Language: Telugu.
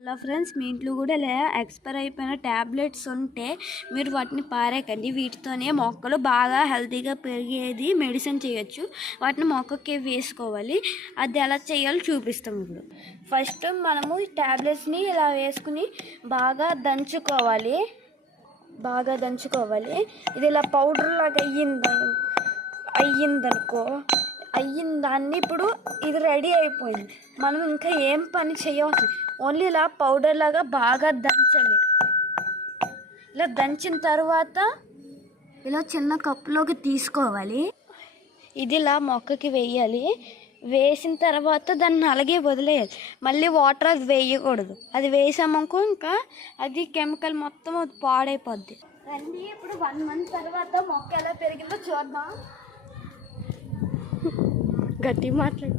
హలో ఫ్రెండ్స్, మీ ఇంట్లో కూడా ఇలా ఎక్స్పైర్ అయిపోయిన ట్యాబ్లెట్స్ ఉంటే మీరు వాటిని పారేయకండి. వీటితోనే మొక్కలు బాగా హెల్తీగా పెరిగేది మెడిసిన్ చేయొచ్చు. వాటిని మొక్కకి వేసుకోవాలి. అది ఎలా చేయాలో చూపిస్తాం. ఇప్పుడు ఫస్ట్ మనము ఈ ట్యాబ్లెట్స్ని ఇలా వేసుకుని బాగా దంచుకోవాలి. ఇది ఇలా పౌడర్ లాగా అయ్యిందనుకో, అయిన దాన్ని ఇప్పుడు ఇది రెడీ అయిపోయింది. మనం ఇంకా ఏం పని చేయవచ్చు, ఓన్లీ ఇలా పౌడర్ లాగా బాగా దంచాలి. ఇలా దంచిన తర్వాత ఇలా చిన్న కప్పులోకి తీసుకోవాలి. ఇది ఇలా మొక్కకి వేయాలి. వేసిన తర్వాత దాన్ని అలాగే వదిలేయాలి. మళ్ళీ వాటర్ అది వేయకూడదు. అది వేసామనుకో ఇంకా అది కెమికల్ మొత్తం అది పాడైపోద్ది. రండి, ఇప్పుడు 1 month తర్వాత మొక్క ఎలా పెరిగిందో చూద్దాం. గట్టి మాట్లాడు.